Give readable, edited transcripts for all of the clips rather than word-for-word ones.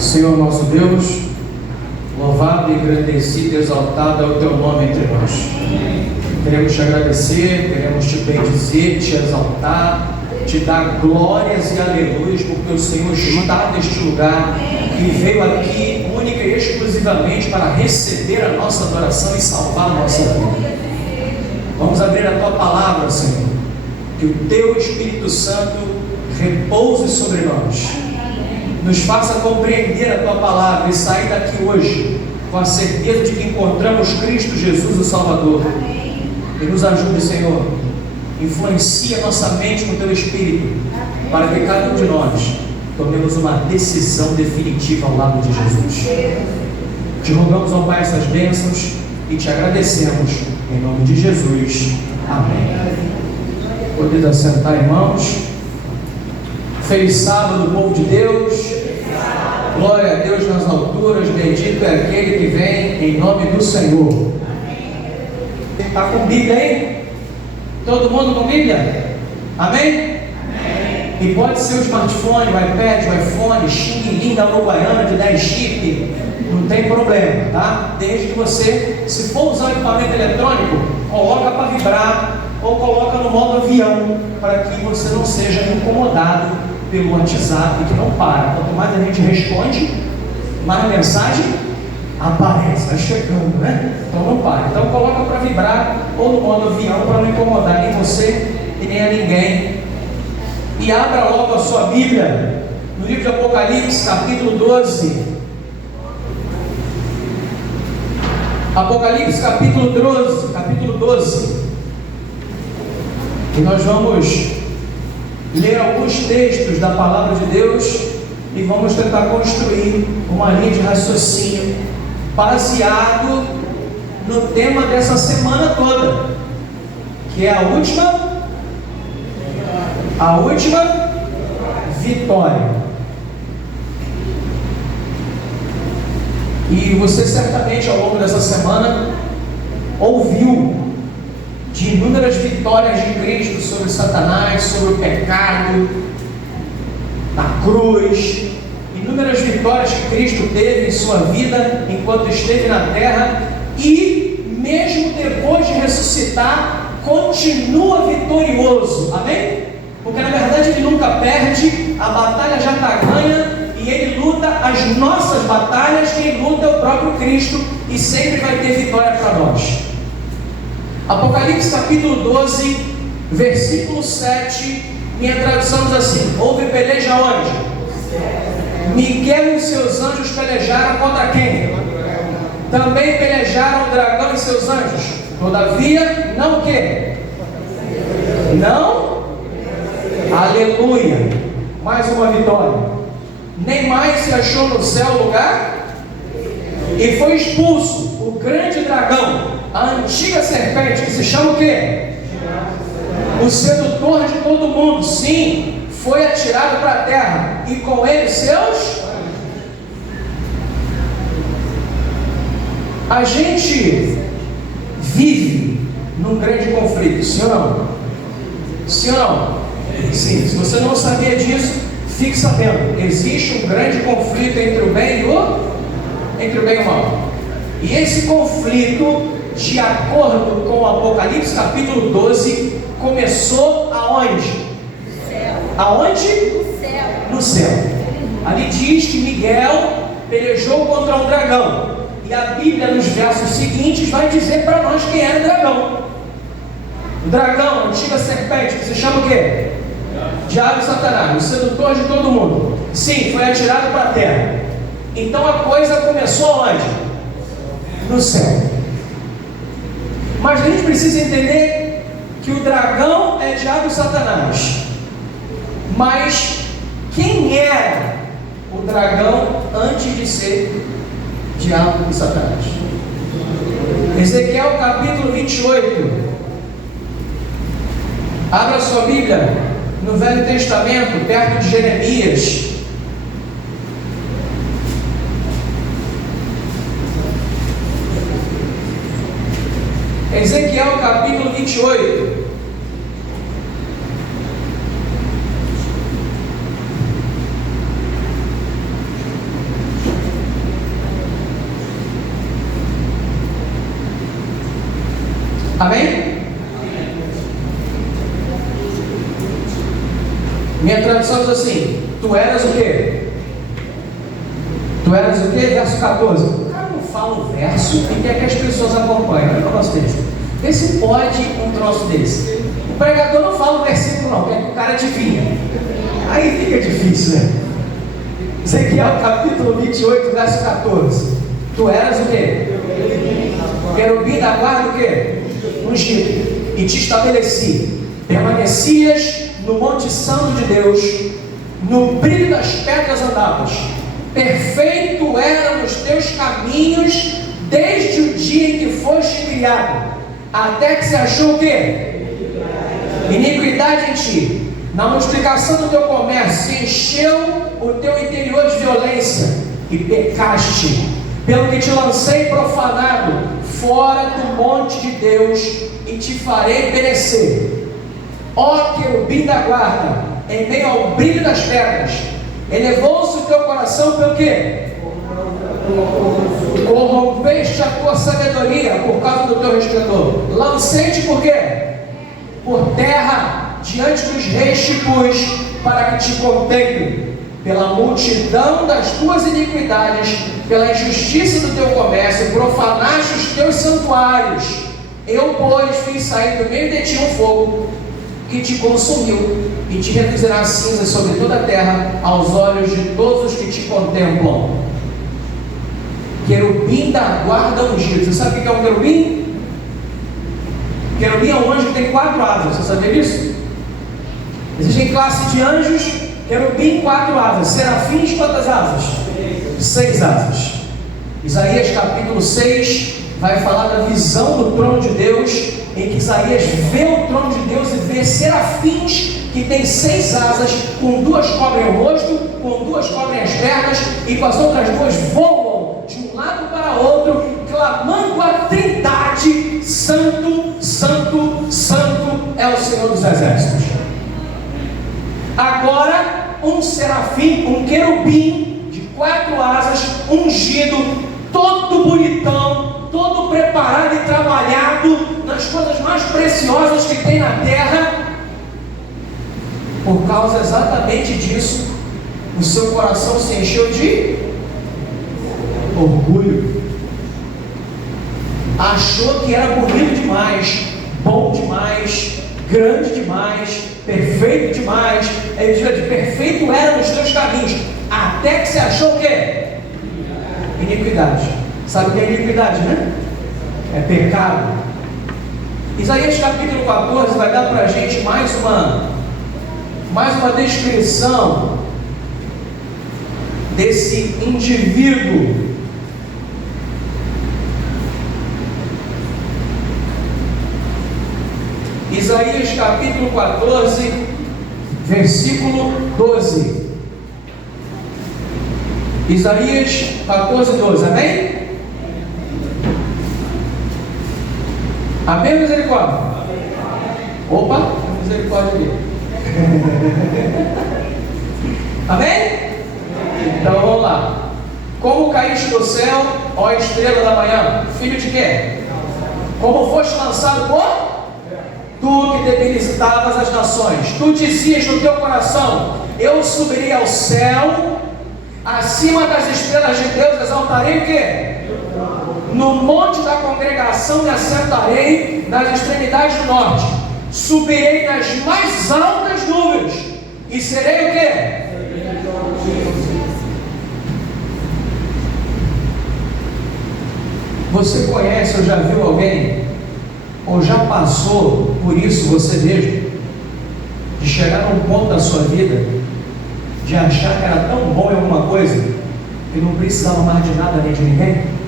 Senhor nosso Deus, louvado, engrandecido e exaltado é o Teu nome entre nós. Queremos te agradecer, queremos te bendizer, te exaltar, te dar glórias e aleluias, porque o Senhor está neste lugar e veio aqui única e exclusivamente para receber a nossa adoração e salvar a nossa vida. Vamos abrir a Tua palavra, Senhor, que o Teu Espírito Santo repouse sobre nós, nos faça compreender a Tua palavra e sair daqui hoje com a certeza de que encontramos Cristo Jesus, o Salvador. E nos ajude, Senhor, influencia nossa mente com o Teu Espírito, para que cada um de nós tomemos uma decisão definitiva ao lado de Jesus. Te rogamos, ó Pai, essas bênçãos e te agradecemos, em nome de Jesus. Amém. Podeis assentar, irmãos. Feliz sábado, povo de Deus. Glória a Deus nas alturas. Bendito é aquele que vem em nome do Senhor. Está com Bíblia aí? Todo mundo com Bíblia? Amém? Amém. E pode ser o smartphone, o iPad, o iPhone, Xing-Ling da Uruguaiana de 10 chip, não tem problema, tá? Desde que você, se for usar equipamento eletrônico, coloca para vibrar ou coloca no modo avião, para que você não seja incomodado pelo WhatsApp, que não para. Quanto mais a gente responde, mais a mensagem aparece, está chegando, né? Então não para. Então coloca para vibrar ou no modo avião, para não incomodar nem você e nem a ninguém. E abra logo a sua Bíblia no livro de Apocalipse, capítulo 12. Apocalipse, capítulo 12. E nós vamos ler alguns textos da palavra de Deus e vamos tentar construir uma linha de raciocínio baseado no tema dessa semana toda, que é a última vitória. E você certamente ao longo dessa semana ouviu de inúmeras vitórias de Cristo sobre Satanás, sobre o pecado, na cruz, inúmeras vitórias que Cristo teve em sua vida enquanto esteve na terra, e mesmo depois de ressuscitar, continua vitorioso, amém? Porque na verdade ele nunca perde, a batalha já está ganha, e ele luta as nossas batalhas, quem luta é o próprio Cristo, e sempre vai ter vitória para nós. Apocalipse capítulo 12, versículo 7, minha tradução diz assim: houve peleja onde? Miguel e seus anjos pelejaram contra quem? Também pelejaram o dragão e seus anjos. Todavia, não o quê? Não? Aleluia! Mais uma vitória. Nem mais se achou no céu lugar, e foi expulso o grande dragão, a antiga serpente, que se chama o quê? O sedutor de todo mundo. Sim, foi atirado para a terra, e com ele seus. A gente vive num grande conflito, sim ou não? Sim ou não? Sim. Se você não sabia disso, fique sabendo. Existe um grande conflito entre o bem e o mal. E esse conflito, de acordo com o Apocalipse capítulo 12, começou aonde? Aonde? No céu. Ali diz que Miguel pelejou contra um dragão. E a Bíblia, nos versos seguintes, vai dizer para nós quem era o dragão. O dragão, a antiga serpente, que se chama o quê? Diabo e Satanás, o sedutor de todo mundo. Sim, foi atirado para a terra. Então a coisa começou onde? No céu. Mas a gente precisa entender que o dragão é diabo e Satanás. Mas quem era o dragão antes de ser diabo e Satanás? Ezequiel capítulo 28. Abra sua Bíblia no Velho Testamento, perto de Jeremias. Ezequiel capítulo 28. Amém? Minha tradução diz assim: tu eras o quê? Tu eras o quê? Verso 14. O cara não fala o verso e quer que as pessoas acompanhem. Olha o nosso texto. Vê se pode um troço desse. O pregador não fala o versículo não, quer que o cara adivinha. Aí fica difícil, né? Ezequiel capítulo 28, verso 14. Tu eras o quê? Querubim da guarda o quê? Ungido. E te estabeleci. Permanecias no Monte Santo de Deus, no brilho das pedras andavas. Perfeito eram os teus caminhos desde o dia em que foste criado, até que se achou o quê? Iniquidade em ti. Na multiplicação do teu comércio se encheu o teu interior de violência e pecaste, pelo que te lancei profanado fora do monte de Deus e te farei perecer. Ó querubim da guarda, em meio ao brilho das pedras, elevou-se o teu coração pelo quê? Corrompeste a tua sabedoria por causa do teu resplendor. Lancei-te por quê? Por terra, diante dos reis te pus, para que te contemplem. Pela multidão das tuas iniquidades, pela injustiça do teu comércio, profanaste os teus santuários. Eu, pois, fiz sair do meio de ti um fogo que te consumiu, e te reduzirá cinzas sobre toda a terra, aos olhos de todos os que te contemplam. Querubim da guarda ungido. Você sabe o que é um querubim? Querubim é um anjo que tem 4 asas. Você sabia disso? Existem classes de anjos. Querubim, 4 asas. Serafins, quantas asas? 6 asas. Isaías capítulo 6 vai falar da visão do trono de Deus, em que Isaías vê o trono de Deus e vê serafins que tem 6 asas, com 2 cobrem o rosto, com 2 cobrem as pernas, e com as outras 2 voam de um lado para outro, clamando a Trindade: Santo, Santo, Santo é o Senhor dos Exércitos. Agora, um serafim, um querubim de 4 asas, ungido, todo bonitão, todo preparado e trabalhado nas coisas mais preciosas que tem na terra. Por causa exatamente disso, o seu coração se encheu de orgulho. Achou que era bonito demais, bom demais, grande demais, perfeito demais. Ele diz que perfeito era nos teus caminhos, até que se achou o quê? Iniquidade. Sabe o que é iniquidade, né? É pecado. Isaías capítulo 14 vai dar para a gente mais uma descrição desse indivíduo. Isaías capítulo 14, versículo 12. Isaías 14, 12, amém? Amém, misericórdia? Opa, misericórdia aqui. Amém? Então vamos lá. Como caíste do céu, ó estrela da manhã, filho de quê? Como foste lançado por? Tu que debilitavas as nações. Tu dizias no teu coração: eu subirei ao céu, acima das estrelas de Deus exaltarei o quê? No monte da congregação me assentarei, nas extremidades do norte. Subirei nas mais altas nuvens e serei o quê? Você conhece ou já viu alguém, ou já passou por isso você mesmo, de chegar num ponto da sua vida, de achar que era tão bom em alguma coisa, que não precisava mais de nada nem de ninguém?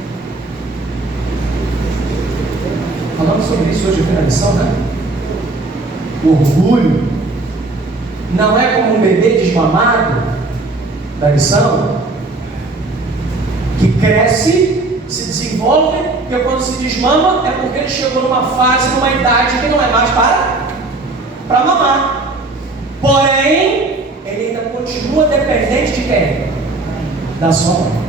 Falando sobre isso hoje aqui na lição, né? O orgulho não é como um bebê desmamado da lição, que cresce, se desenvolve, porque quando se desmama é porque ele chegou numa fase, numa idade que não é mais para mamar. Porém, ele ainda continua dependente de quem? Da sua mãe.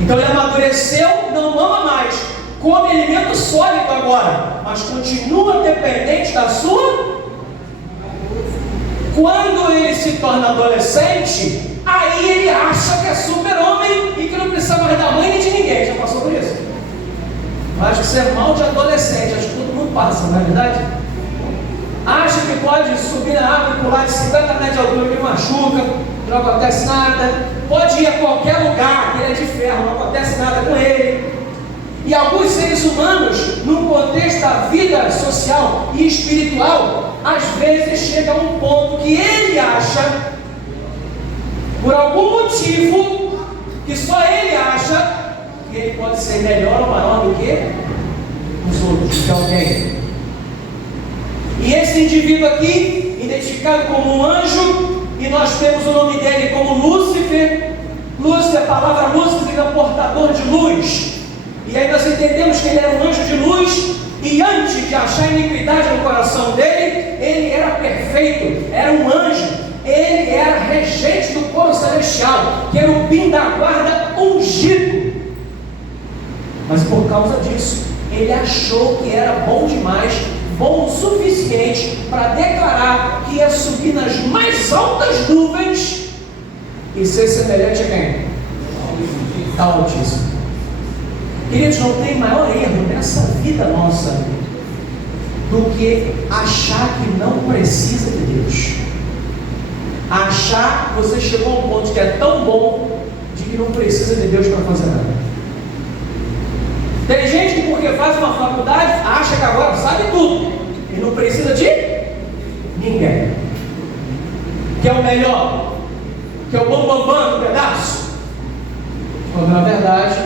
Então ele amadureceu, não mama mais, come alimento sólido agora, mas continua dependente da sua. Quando ele se torna adolescente, aí ele acha que é super-homem e que não precisa mais da mãe nem de ninguém. Já passou por isso? Eu acho que isso é mal de adolescente, acho que todo mundo passa, não é verdade? Acha que pode subir na árvore, pular de 50 metros de altura, que machuca, não acontece nada. Pode ir a qualquer lugar, que ele é de ferro, não acontece nada com ele. E alguns seres humanos, no contexto da vida social e espiritual, às vezes chega a um ponto que ele acha, por algum motivo, que só ele acha, que ele pode ser melhor ou maior do que os outros, que alguém. E esse indivíduo aqui, identificado como um anjo, e nós temos o nome dele como Lúcifer. Lúcifer, a palavra Lúcifer significa portador de luz. E aí nós entendemos que ele era um anjo de luz, e antes de achar iniquidade no coração dele, ele era perfeito, era um anjo, ele era regente do coro celestial, querubim da guarda ungido. Mas por causa disso, ele achou que era bom demais, bom o suficiente para declarar que ia subir nas mais altas nuvens e ser semelhante a quem? Ao Altíssimo. Queridos, não tem maior erro nessa vida nossa do que achar que não precisa de Deus. Achar que você chegou a um ponto que é tão bom de que não precisa de Deus para fazer nada. Tem gente que porque faz uma faculdade acha que agora sabe tudo e não precisa de ninguém. Que é o melhor, que é o bambambam do pedaço. Quando na verdade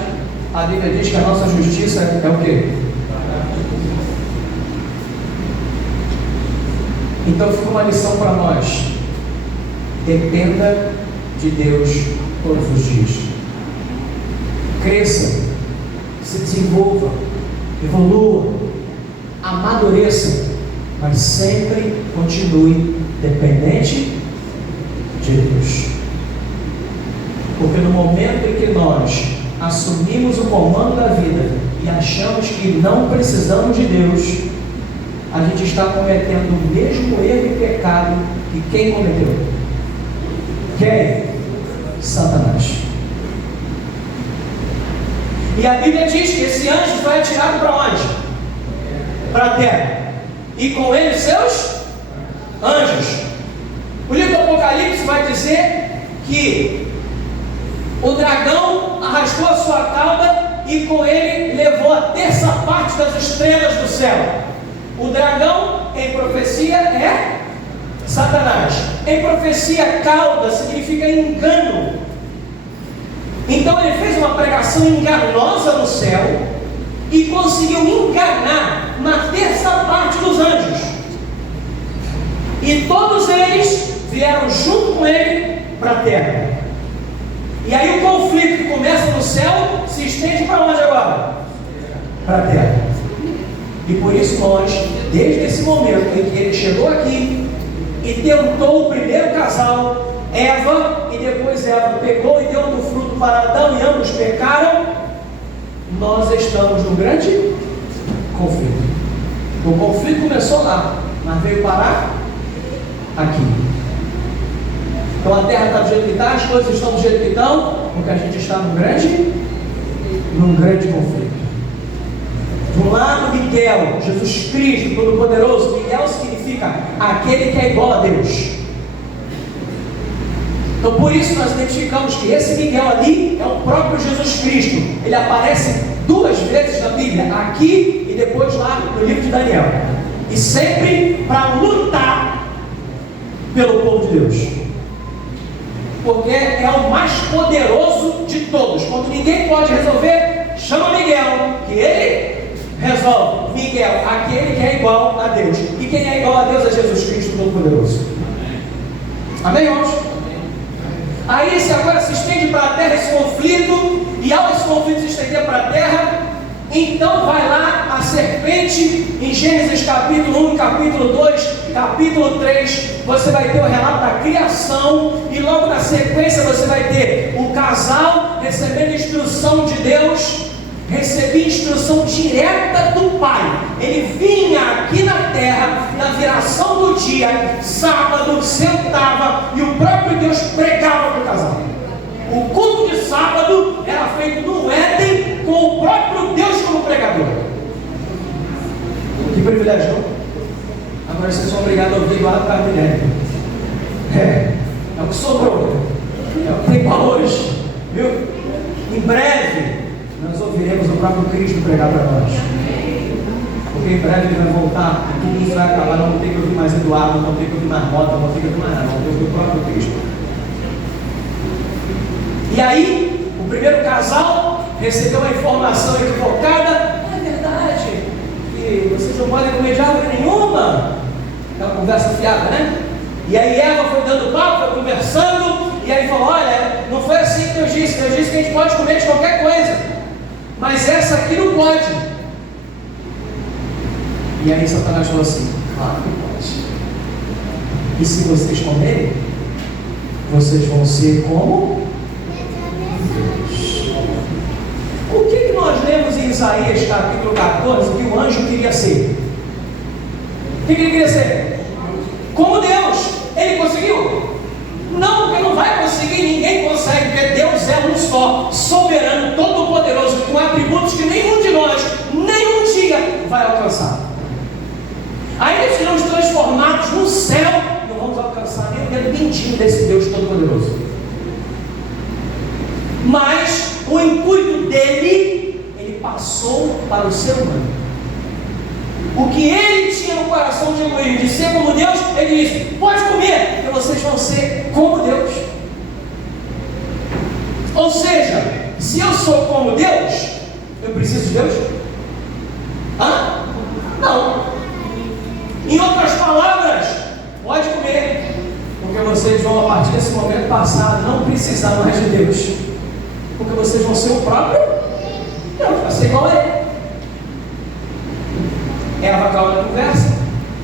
a Bíblia diz que a nossa justiça é o quê? Então fica uma lição para nós: dependa de Deus todos os dias. Cresça, se desenvolva, evolua, amadureça, mas sempre continue dependente de Deus. Porque no momento em que nós assumimos o comando da vida e achamos que não precisamos de Deus, a gente está cometendo o mesmo erro e pecado que quem cometeu? Quem? Satanás. E a Bíblia diz que esse anjo foi atirado para onde? Para a terra. E com ele seus anjos. O livro do Apocalipse vai dizer que o dragão arrastou a sua cauda e com ele levou a terça parte das estrelas do céu. O dragão, em profecia, é Satanás. Em profecia, cauda significa engano. Então ele fez uma pregação enganosa no céu e conseguiu enganar uma terça parte dos anjos. E todos eles vieram junto com ele para a terra. E aí o conflito que começa no céu se estende para onde agora? Para a terra. E por isso nós, desde esse momento em que ele chegou aqui e tentou o primeiro casal, Eva, e depois Eva pegou e deu do fruto para Adão e ambos pecaram, nós estamos num grande conflito. O conflito começou lá, mas veio parar aqui. Então a terra está do jeito que está, as coisas estão do jeito que estão, porque a gente está num grande conflito. Do lado, Miguel, Jesus Cristo, Todo-Poderoso. Miguel significa aquele que é igual a Deus. Então por isso nós identificamos que esse Miguel ali é o próprio Jesus Cristo. Ele aparece 2 vezes na Bíblia, aqui e depois lá no livro de Daniel. E sempre para lutar pelo povo de Deus. Porque é o mais poderoso de todos. Quando ninguém pode resolver, chama Miguel, que ele resolve. Miguel, aquele que é igual a Deus. E quem é igual a Deus é Jesus Cristo Todo-Poderoso. Amém, irmãos? Aí se agora se estende para a terra esse conflito, e ao esse conflito se estender para a terra, então vai lá a serpente, em Gênesis capítulo 1, capítulo 2, capítulo 3, você vai ter o relato da criação, e logo na sequência você vai ter o casal recebendo instrução de Deus, recebia instrução direta do Pai. Ele vinha aqui na terra, na viração do dia, sábado, sentava e o próprio Deus pregava para o casal. O culto de sábado era feito no Éden com o próprio Deus como pregador. Que privilégio, não? Agora vocês são obrigados a ouvir lá para a mulher. É o que sobrou. É o que tem para hoje. Viu? Em breve nós ouviremos o próprio Cristo pregar para nós. Porque em breve ele vai voltar, tudo isso vai acabar, não vou ter que ouvir mais Eduardo, não vou ter que ouvir mais Rota, não vou ter que ouvir mais nada, vou ter que ouvir o próprio Cristo. E aí, o primeiro casal recebeu uma informação equivocada. É verdade que vocês não podem comer de árvore nenhuma. Aquela conversa fiada, né? E aí Eva foi dando papo, foi conversando, e aí falou, olha, não foi assim que Deus disse que a gente pode comer de qualquer coisa, mas essa aqui não pode. E aí Satanás falou assim, claro que pode. E se vocês comerem, vocês vão ser como Deus. O que nós lemos em Isaías capítulo 14 que o anjo queria ser? O que ele queria ser? Como Deus. Ele conseguiu? Não, porque não vai conseguir, ninguém consegue, porque Deus é um só, soberano, todo-poderoso, com atributos que nenhum de nós, nenhum dia vai alcançar. Ainda que sejamos transformados no céu, não vamos alcançar nem o dedo mindinho desse Deus todo-poderoso. Mas o intuito dele, ele passou para o ser humano. O que ele tinha no coração de Elohim, de ser como Deus, ele disse, pode comer, porque vocês vão ser como Deus. Ou seja, se eu sou como Deus, eu preciso de Deus? Hã? Não. Em outras palavras, pode comer, porque vocês vão, a partir desse momento passado, não precisar mais de Deus, porque vocês vão ser o próprio Deus, vai ser igual a ele. Eva caiu na conversa,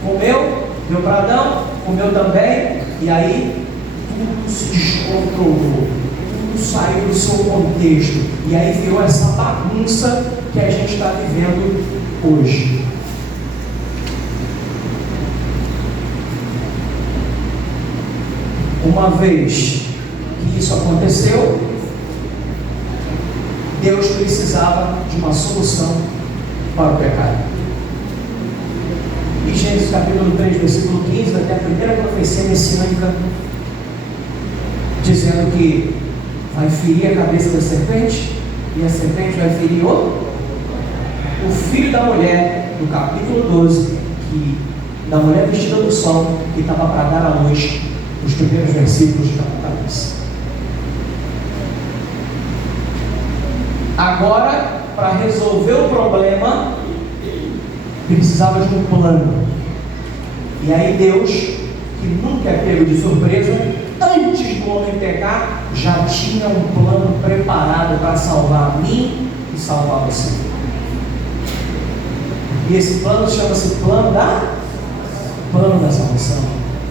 comeu, deu para Adão, comeu também, e aí tudo se descontrolou, tudo saiu do seu contexto, e aí virou essa bagunça que a gente está vivendo hoje. Uma vez que isso aconteceu, Deus precisava de uma solução para o pecado. Em Gênesis capítulo 3, versículo 15, até a primeira profecia messiânica, dizendo que vai ferir a cabeça da serpente, e a serpente vai ferir o filho da mulher, no capítulo 12, da mulher vestida do sol, que estava para dar à luz, os primeiros versículos de Apocalipse. Agora, para resolver o problema, precisava de um plano. E aí Deus, que nunca é pego de surpresa, antes do homem pecar, já tinha um plano preparado para salvar a mim e salvar você. E esse plano chama-se plano da salvação,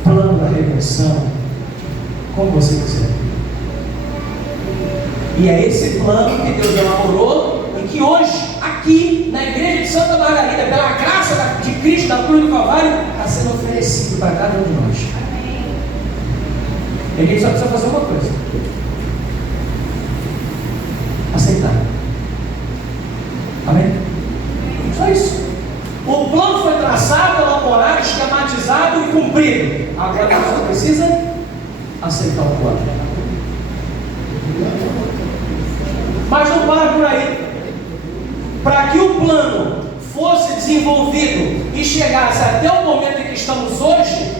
plano da redenção, como você quiser. E é esse plano que Deus elaborou e que hoje, aqui na igreja de Santa Margarida, pela graça de Cristo da cruz do Calvário, está sendo oferecido para cada um de nós. E a gente só precisa fazer uma coisa: aceitar. Amém? Só isso. O plano foi traçado, elaborado, esquematizado e cumprido. Agora a pessoa precisa aceitar o plano. Mas não para por aí. Para que o plano fosse desenvolvido e chegasse até o momento em que estamos hoje,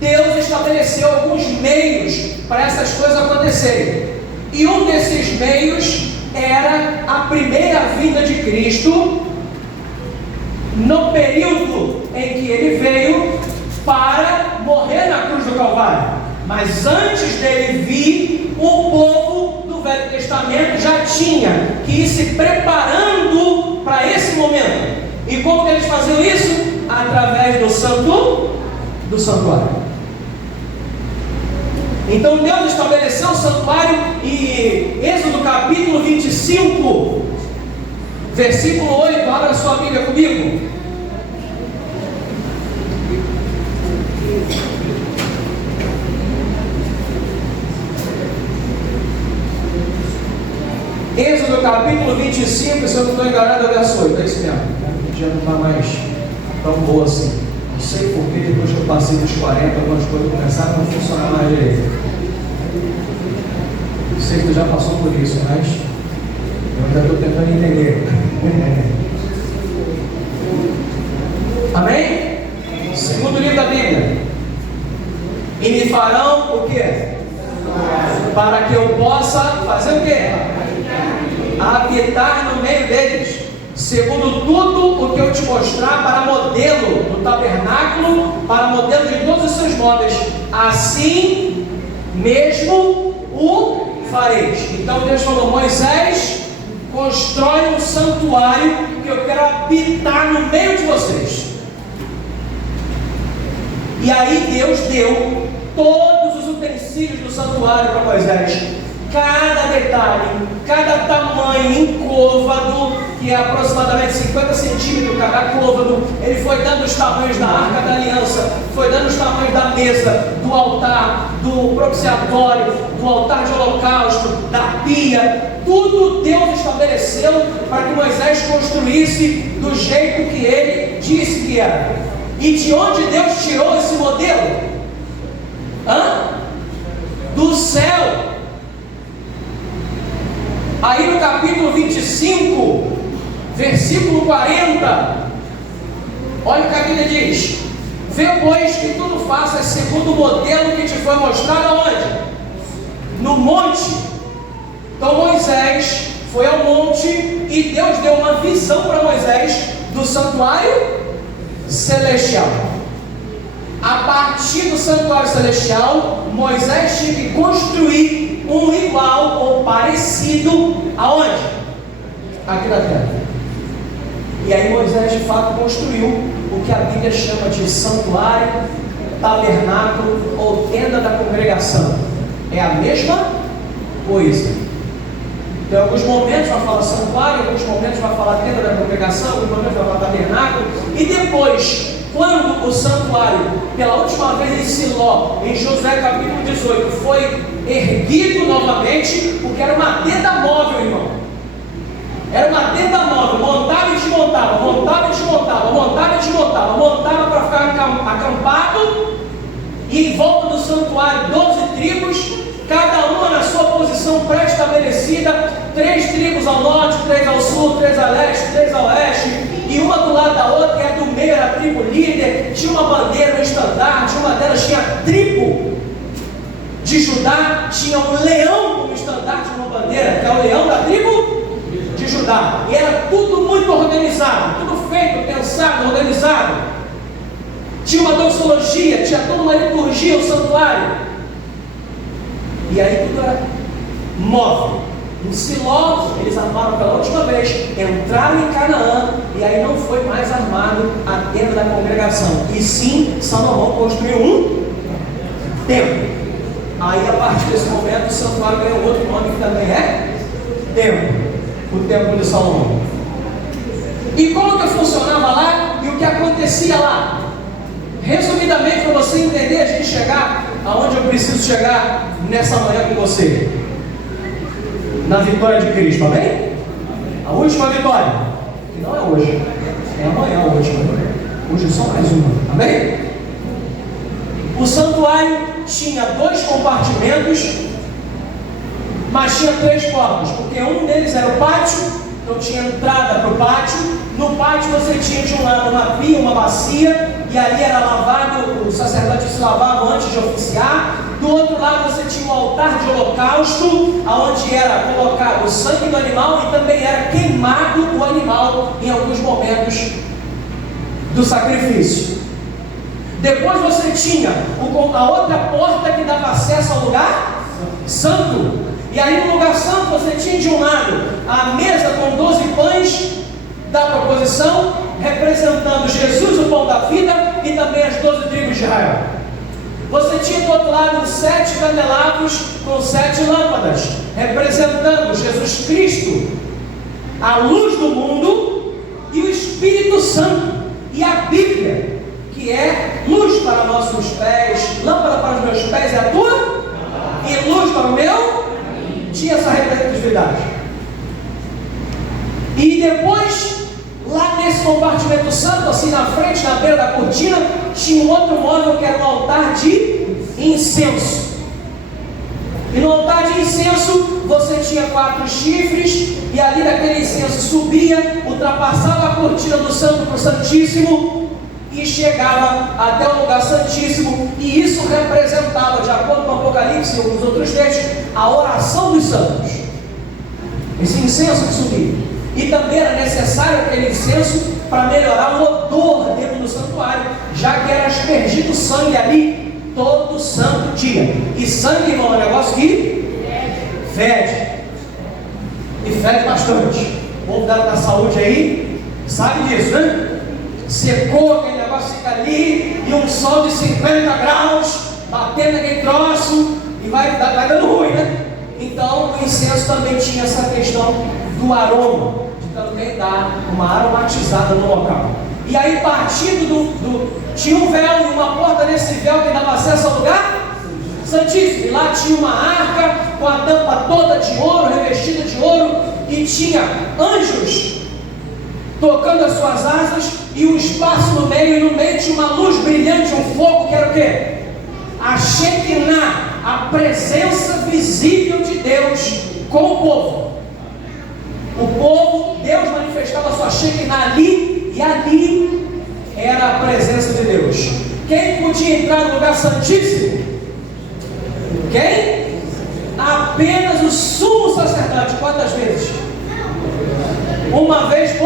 Deus estabeleceu alguns meios para essas coisas acontecerem. E um desses meios era a primeira vinda de Cristo, no período em que ele veio para morrer na cruz do Calvário. Mas antes dele vir, o povo do Velho Testamento já tinha que ir se preparando para esse momento. E como que eles faziam isso? Através do santuário. Então Deus estabeleceu o santuário, e Êxodo capítulo 25 Versículo 8, abra sua Bíblia comigo. Êxodo capítulo 25, se eu não estou enganado, é o verso 8, é isso mesmo. Já não está mais tão boa assim. Não sei porque depois que eu passei dos 40, algumas coisas começaram a não funcionar mais direito. Não sei que tu já passou por isso, mas eu ainda estou tentando entender. Amém? Segundo livro da Bíblia. E me farão o quê? Para que eu possa fazer o quê? Habitar no meio deles, segundo tudo o que eu te mostrar, para modelo do tabernáculo, para modelo de todos os seus móveis, assim mesmo o fareis. Então Deus falou: Moisés, constrói um santuário que eu quero habitar no meio de vocês. E aí Deus deu todos os utensílios do santuário para Moisés. Cada detalhe, cada tamanho em côvado, que é aproximadamente 50 centímetros cada côvado, ele foi dando os tamanhos da arca da aliança, foi dando os tamanhos da mesa, do altar, do propiciatório, do altar de holocausto, da pia. Tudo Deus estabeleceu para que Moisés construísse do jeito que ele disse que era. E de onde Deus tirou esse modelo? Do céu. Aí no capítulo 25, versículo 40, olha o que a Bíblia diz: vê, pois, que tudo faças segundo o modelo que te foi mostrado aonde? No monte. Então Moisés foi ao monte e Deus deu uma visão para Moisés do santuário celestial. A partir do santuário celestial, Moisés tinha que construir um igual ou parecido aonde? Aqui na terra. E aí Moisés de fato construiu o que a Bíblia chama de santuário, tabernáculo ou tenda da congregação. É a mesma coisa. Então, em alguns momentos vai falar santuário, em alguns momentos vai falar tenda da congregação, em alguns momentos vai falar tabernáculo. E depois, quando o santuário, pela última vez em Siló, em Josué capítulo 18, foi erguido novamente, porque era uma tenda móvel, irmão. Era uma tenda móvel, montava e desmontava, montava e desmontava, montava e desmontava, montava para ficar acampado, e em volta do santuário 12 tribos, cada uma na sua posição pré-estabelecida, 3 tribos ao norte, 3 ao sul, 3 a leste, 3 a oeste, e uma do lado da outra, e a do meio era a tribo líder, tinha uma bandeira, um estandarte, uma delas tinha a tribo de Judá, tinha um leão como estandarte, uma bandeira, que é o leão da tribo de Judá, e era tudo muito organizado, tudo feito, pensado, organizado. Tinha uma doxologia, tinha toda uma liturgia, o santuário. E aí tudo era móvel. Em Siló, eles armaram pela última vez, entraram em Canaã, e aí não foi mais armado a tenda da congregação. E sim, Salomão construiu um templo. Aí a partir desse momento o santuário ganhou outro nome que também é templo. O templo de Salomão. E como que funcionava lá e o que acontecia lá? Resumidamente, para você entender, a gente chegar aonde eu preciso chegar nessa manhã com você, na vitória de Cristo, amém? A última vitória, que não é hoje, é amanhã a última. Hoje é só mais uma, amém? O santuário tinha 2 compartimentos, mas tinha 3 portas, porque um deles era o pátio. Então tinha entrada para o pátio. No pátio você tinha de um lado uma pia, uma bacia, e ali era lavado, o sacerdote se lavava antes de oficiar. Do outro lado você tinha um altar de holocausto, onde era colocado o sangue do animal e também era queimado o animal em alguns momentos do sacrifício. Depois você tinha a outra porta que dava acesso ao lugar santo. E aí no lugar santo você tinha de um lado a mesa com 12 pães da proposição, representando Jesus, o pão da vida, e também as 12 tribos de Israel. Você tinha do outro lado 7 candelabros com 7 lâmpadas, representando Jesus Cristo, a luz do mundo, e o Espírito Santo, e a Bíblia, que é luz para nossos pés, lâmpada para os meus pés é a tua, e luz para o meu, tinha essa representatividade. E depois, lá nesse compartimento santo, assim na frente, na beira da cortina, tinha um outro móvel que era um altar de incenso. E no altar de incenso, você tinha 4 chifres, e ali daquele incenso subia, ultrapassava a cortina do santo para o santíssimo, e chegava até o lugar santíssimo, e isso representava, de acordo com o Apocalipse e alguns outros textos, a oração dos santos. Esse incenso que subia. E também era necessário aquele incenso para melhorar o odor dentro do santuário, já que era aspergido sangue ali todo santo dia. E sangue, irmão, é um negócio que fede. E fede bastante. O povo da saúde aí sabe disso, né? Secou, aquele negócio fica ali, e um sol de 50 graus, batendo naquele troço, e vai dando ruim, né? Então o incenso também tinha essa questão do aroma, de também dar uma aromatizada no local. E aí, partindo tinha um véu e uma porta nesse véu que dava acesso ao lugar santíssimo. E lá tinha uma arca com a tampa toda de ouro, revestida de ouro, e tinha anjos tocando as suas asas, e um espaço no meio, e no meio tinha uma luz brilhante, um fogo que era o quê? A Shekinah, a presença visível de Deus com o povo. O povo, Deus manifestava a sua Shekinah ali, e ali era a presença de Deus. Quem podia entrar no lugar santíssimo? Quem? Apenas o sumo sacerdote. Quantas vezes? Uma vez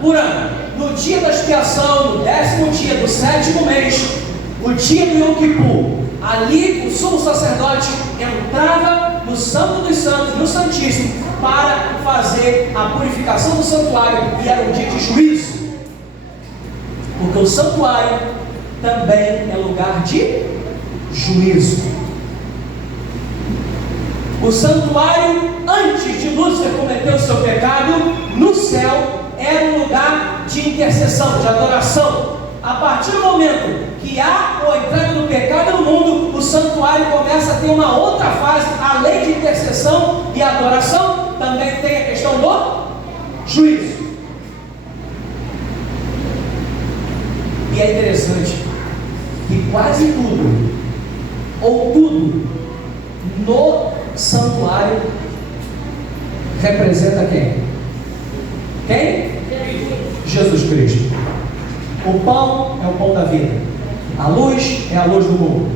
por ano. No dia da expiação, no 10º dia do 7º mês, o dia do Yom Kippur, ali o sumo sacerdote entrava no Santo dos Santos, no Santíssimo, para fazer a purificação do santuário, e era um dia de juízo, porque o santuário também é lugar de juízo. O santuário, antes de Lúcifer cometer o seu pecado, no céu, era um lugar de intercessão, de adoração. A partir do momento que há a entrada do pecado no mundo, o santuário começa a ter uma outra fase, além de intercessão e adoração, também tem a questão do juízo. E é interessante que quase tudo, ou tudo, no santuário representa quem? Quem? Jesus Cristo. O pão é o pão da vida. A luz é a luz do mundo.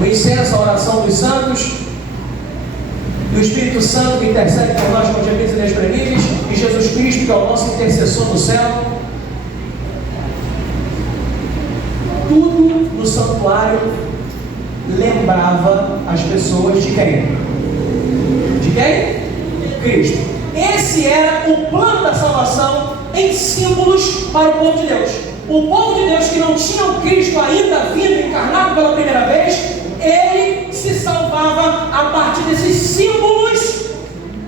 O incenso, a oração dos santos, e o Espírito Santo que intercede por nós com gemidos inexprimíveis, e Jesus Cristo que é o nosso intercessor no céu. Tudo no santuário lembrava as pessoas de quem? De quem? Cristo. Esse era o plano da salvação em símbolos para o povo de Deus. O povo de Deus que não tinha o Cristo ainda vindo encarnado pela primeira vez, ele se salvava a partir desses símbolos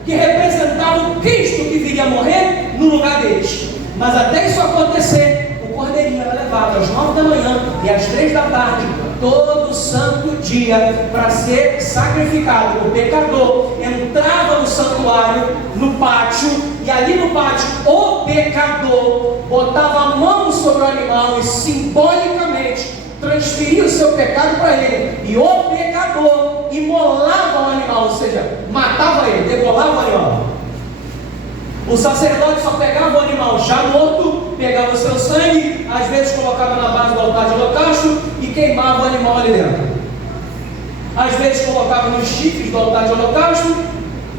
que representavam Cristo que viria morrer no lugar deles. Mas até isso acontecer, o cordeirinho era levado às 9 da manhã e às 3 da tarde, todo santo dia, para ser sacrificado. O pecador entrava no santuário, no pátio, e ali no pátio o pecador botava a mão sobre o animal e simbolicamente transferia o seu pecado para ele, e o pecador imolava o animal, ou seja, matava ele, degolava o animal. O sacerdote só pegava o animal já morto, pegava o seu sangue, às vezes colocava na base do altar de holocausto e queimava o animal ali dentro. Às vezes colocava nos chifres do altar de holocausto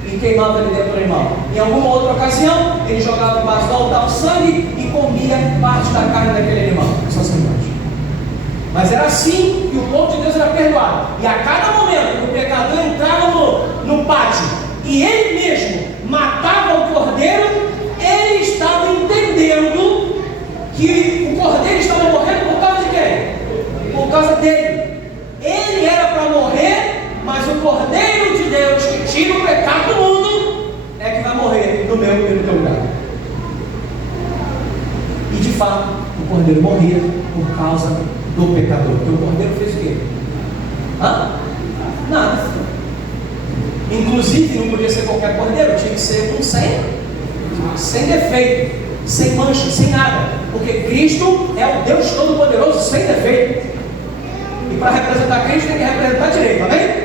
e queimava ali dentro do animal. Em alguma outra ocasião, ele jogava embaixo do altar o sangue e comia parte da carne daquele animal, o sacerdote. Mas era assim que o povo de Deus era perdoado. E a cada momento que o pecador entrava no pátio e ele mesmo matava o cordeiro, ele estava entendendo que o cordeiro estava morrendo por causa de quem? Por causa dele. Ele era para morrer, mas o Cordeiro de Deus que tira o pecado do mundo fato, o cordeiro morria por causa do pecador. Porque o cordeiro fez o quê? Nada. Inclusive, não podia ser qualquer cordeiro, tinha que ser um sem defeito, sem mancha, sem nada. Porque Cristo é o Deus Todo-Poderoso sem defeito. E para representar Cristo tem que representar direito, amém?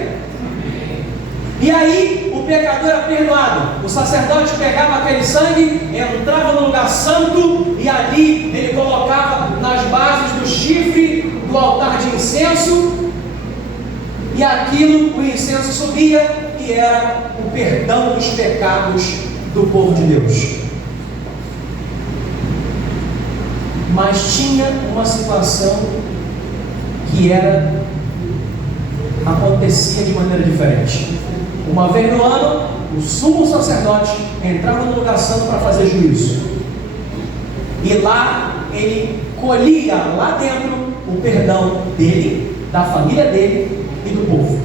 E aí o pecador era perdoado. O sacerdote pegava aquele sangue, entrava no lugar santo e ali ele colocava nas bases do chifre do altar de incenso, e aquilo, o incenso subia e era o perdão dos pecados do povo de Deus. Mas tinha uma situação que acontecia de maneira diferente. Uma vez no ano, o sumo sacerdote entrava no lugar santo para fazer juízo. E lá ele colhia lá dentro o perdão dele, da família dele e do povo.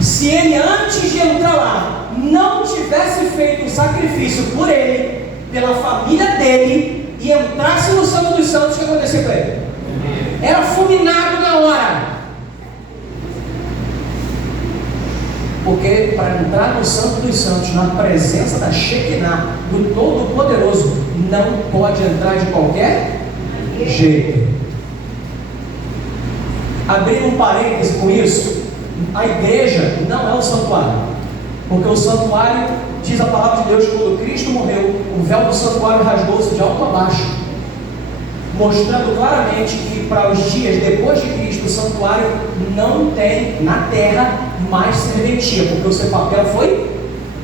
Se ele antes de entrar lá não tivesse feito um sacrifício por ele, pela família dele, e entrasse no Santo dos Santos, o que acontecia com ele? Era fulminado na hora. Porque para entrar no Santo dos Santos, na presença da Shekinah, do Todo-Poderoso, não pode entrar de qualquer jeito. Abrindo um parêntese com isso, a igreja não é o santuário. Porque o santuário, diz a palavra de Deus, quando Cristo morreu, o véu do santuário rasgou-se de alto a baixo, mostrando claramente que para os dias depois de Cristo, o santuário não tem na terra mais serventia, porque o seu papel foi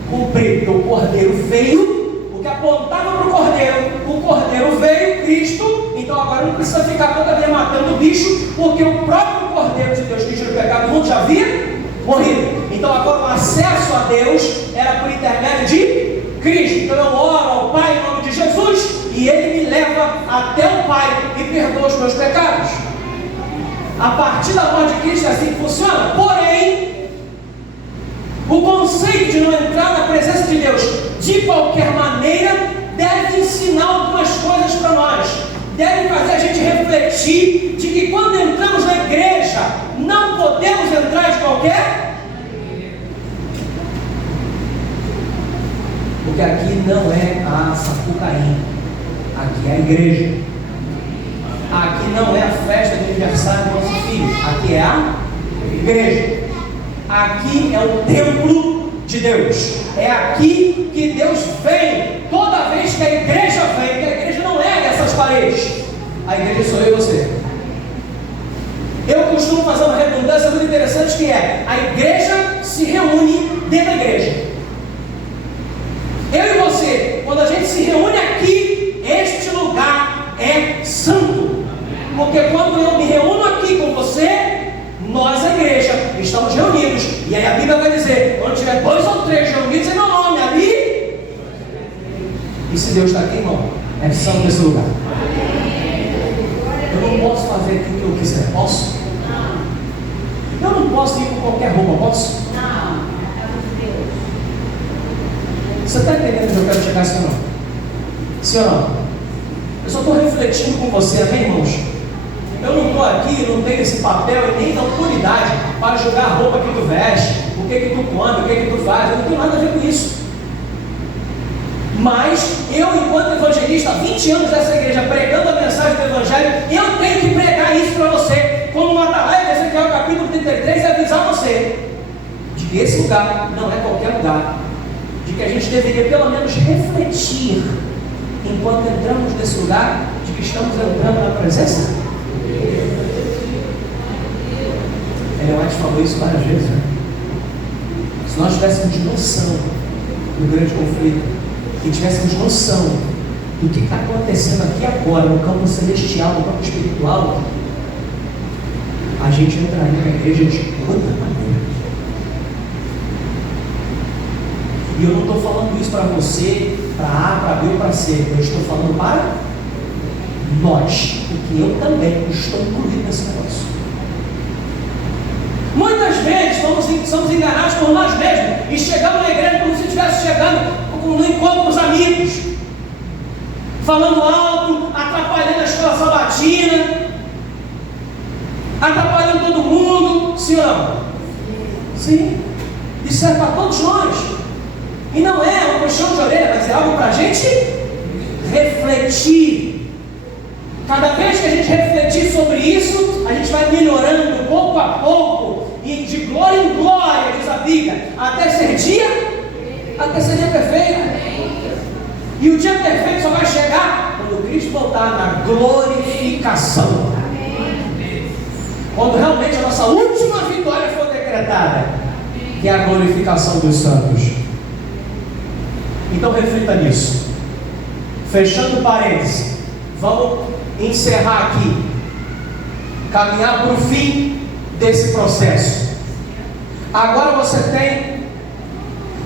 cumprido. Porque o cordeiro veio, o que apontava para o cordeiro veio, Cristo. Então agora não precisa ficar toda vez matando o bicho, porque o próprio cordeiro de Deus que tira o pecado do mundo já havia morrido. Então agora o acesso a Deus era por intermédio de Cristo. Então eu oro ao Pai em nome de Jesus, e Ele me leva até o Pai e perdoa os meus pecados. A partir da morte de Cristo é assim que funciona. Porém, o conceito de não entrar na presença de Deus de qualquer maneira deve ensinar algumas coisas para nós. Deve fazer a gente refletir de que quando entramos na igreja, não podemos entrar de qualquer. Porque aqui não é a Sapucaí, aqui é a igreja. Aqui não é a festa de aniversário do nosso filho, aqui é a igreja. Aqui é o templo de Deus. É aqui que Deus vem toda vez que a igreja vem. Porque a igreja não é dessas paredes. A igreja sou eu e você. Eu costumo fazer uma redundância muito interessante, que é: a igreja se reúne dentro da igreja. Eu e você, quando a gente se reúne aqui, este lugar é santo. Porque quando eu me reúno aqui com você, nós, a igreja, estamos reunidos. E aí a Bíblia vai dizer: onde tiver 2 ou 3 reunidos em meu nome, ali. E se Deus está aqui, irmão, é santo esse lugar. Eu não posso fazer aqui o que eu quiser, posso? Eu não posso ir com qualquer roupa, posso? Você está entendendo onde eu quero chegar, sim ou não? Sim ou não? Eu só estou refletindo com você, amém, irmãos? Eu não estou aqui, não tenho esse papel e nem autoridade para julgar a roupa que tu veste, o que tu come, o que tu faz. Eu não tenho nada a ver com isso. Mas eu, enquanto evangelista, há 20 anos nessa igreja, pregando a mensagem do Evangelho, eu tenho que pregar isso para você, como uma atalaia de Ezequiel capítulo 33, e avisar você de que esse lugar não é qualquer lugar, de que a gente deveria pelo menos refletir, enquanto entramos nesse lugar, de que estamos entrando na presença. Ellen White falou isso várias vezes, né? Se nós tivéssemos noção do grande conflito, e tivéssemos noção do que está acontecendo aqui agora, no campo celestial, no campo espiritual, a gente entraria na igreja de outra maneira. E eu não estou falando isso para você, para A, para B ou para C. Eu estou falando para nós, porque eu também estou incluído nesse negócio. Muitas vezes somos enganados por nós mesmos e chegamos na igreja como se estivesse chegando no encontro com os amigos. falando alto, atrapalhando a escola sabatina, atrapalhando todo mundo, sim ou não? Sim, isso serve para todos nós, e não é um puxão de orelha, mas é algo para a gente refletir. Cada vez que a gente refletir sobre isso, a gente vai melhorando pouco a pouco, e de glória em glória, diz a Bíblia, até ser dia perfeito. E o dia perfeito só vai chegar quando Cristo voltar na glorificação. Quando realmente a nossa última vitória for decretada, que é a glorificação dos santos. Então reflita nisso. Fechando parênteses, vamos encerrar aqui, caminhar para o fim desse processo. Agora você tem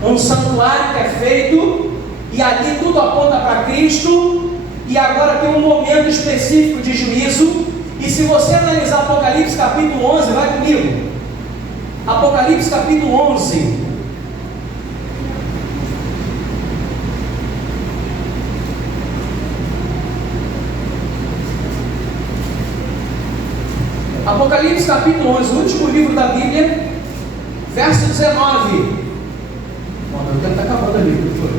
um santuário que é feito, e ali tudo aponta para Cristo, e agora tem um momento específico de juízo. E se você analisar Apocalipse capítulo 11, vai comigo, Apocalipse capítulo 11, Apocalipse capítulo 11, o último livro da Bíblia, verso 19. Bom, meu tempo está acabando ali, doutor.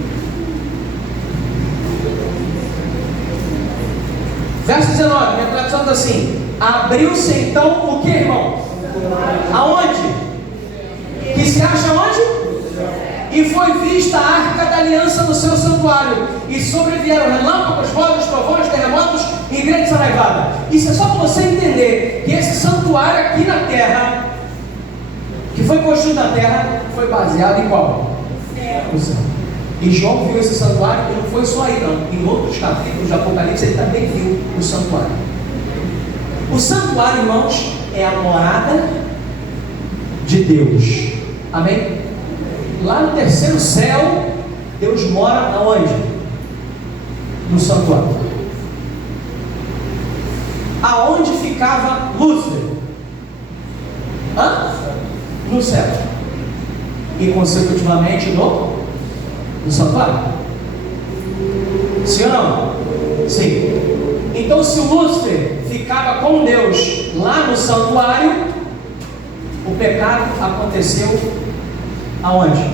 Verso 19, minha tradução está assim: abriu-se então o que, irmão? Aonde? Que se acha onde? E foi vista a arca da aliança no seu santuário, e sobrevieram relâmpagos, vozes, trovões, terremotos e grande saraivada. Isso é só para você entender que esse santuário aqui na terra, que foi construído na terra, foi baseado em qual? No céu. E João viu esse santuário, e não foi só aí não, em outros capítulos de Apocalipse ele também viu o santuário. O santuário, irmãos, é a morada de Deus. Amém? Lá no terceiro céu, Deus mora aonde? No santuário. Aonde ficava Lúcifer? No céu. E consecutivamente no santuário. Sim ou não? Sim. Então, se o Lúcifer ficava com Deus lá no santuário, o pecado aconteceu aonde?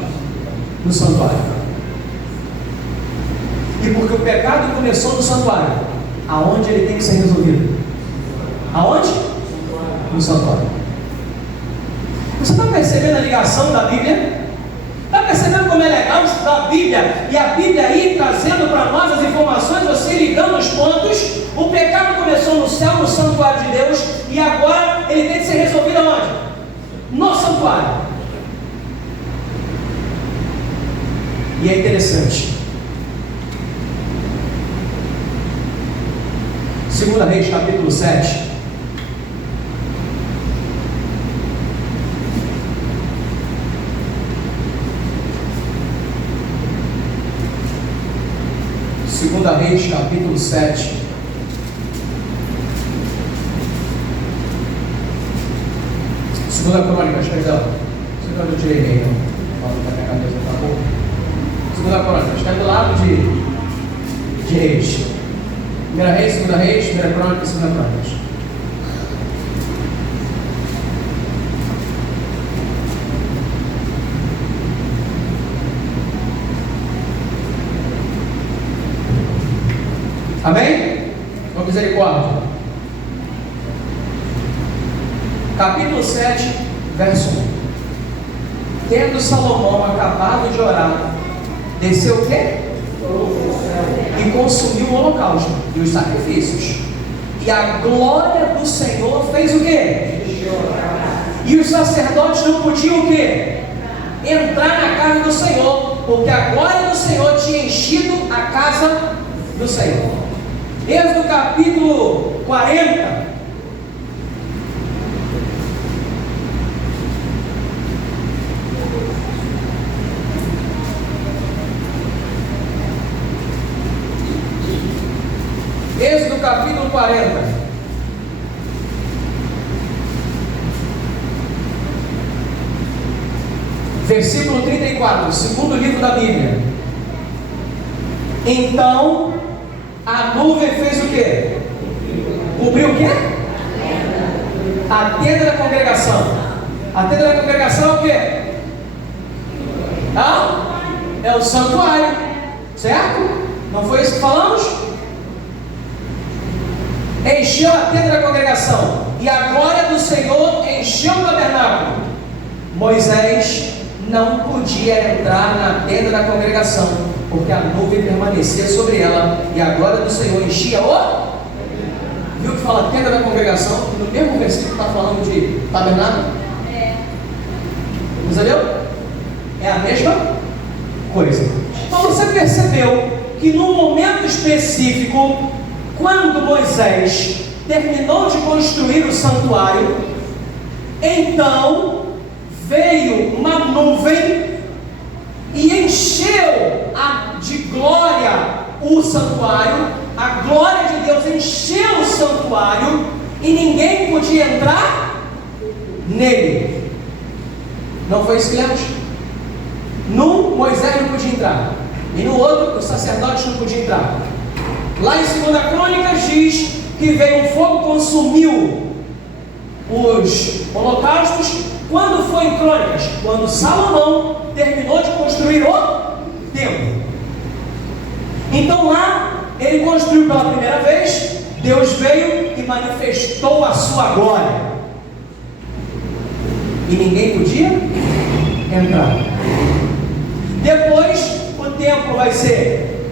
No santuário. E porque o pecado começou no santuário, aonde ele tem que ser resolvido? Aonde? No santuário. Você está percebendo a ligação da Bíblia? Está percebendo como é legal estudar a Bíblia? E a Bíblia aí trazendo para nós as informações, você ligando os pontos. O pecado começou no céu, no santuário de Deus, e agora ele tem que ser resolvido aonde? No santuário. E é interessante. 2 Reis capítulo 7. Segunda Reis, capítulo 7. Segunda Crônicas, perdão. Segunda eu tirei meio, não. Fala da minha cabeça, tá bom? Segunda Crônicas, está do lado de Reis. Primeira Reis, Segunda Reis, Primeira Crônica, Segunda Crônicas. Amém? Com misericórdia. Capítulo 7, verso 1. Tendo Salomão acabado de orar, desceu o quê? E consumiu o holocausto e os sacrifícios. E a glória do Senhor fez o quê? E os sacerdotes não podiam o quê? Entrar na casa do Senhor, porque a glória do Senhor tinha enchido a casa do Senhor. Êxodo capítulo 40. Êxodo capítulo 40. Versículo 34, segundo livro da Bíblia. Então A nuvem fez o quê? Cobriu o quê? A tenda da congregação. A tenda da congregação é o quê? É o santuário, certo? Não foi isso que falamos? Encheu a tenda da congregação e a glória do Senhor encheu o tabernáculo. Moisés não podia entrar na tenda da congregação, porque a nuvem permanecia sobre ela e a glória do Senhor enchia o... Viu que fala tenda da congregação? No mesmo versículo está falando de tabernáculo? Entendeu? É a mesma coisa. Então você percebeu que num momento específico, quando Moisés terminou de construir o santuário, então veio uma nuvem e encheu de glória o santuário. A glória de Deus encheu o santuário e ninguém podia entrar nele. Não foi isso que lemos? Num, Moisés não podia entrar, e no outro, os sacerdotes não podiam entrar. Lá em 2 Crônicas diz que veio um fogo, consumiu os holocaustos. Quando foi em Crônicas? Quando Salomão terminou de construir o templo. Então lá, ele construiu pela primeira vez, Deus veio e manifestou a sua glória. E ninguém podia entrar. Depois, o templo vai ser,